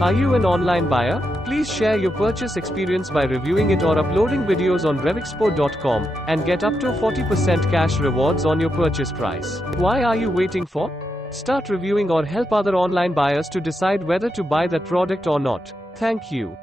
Are you an online buyer? Please share your purchase experience by reviewing it or uploading videos on RevExpo.com and get up to 40% cash rewards on your purchase price. Why are you waiting for? Start reviewing or help other online buyers to decide whether to buy that product or not. Thank you.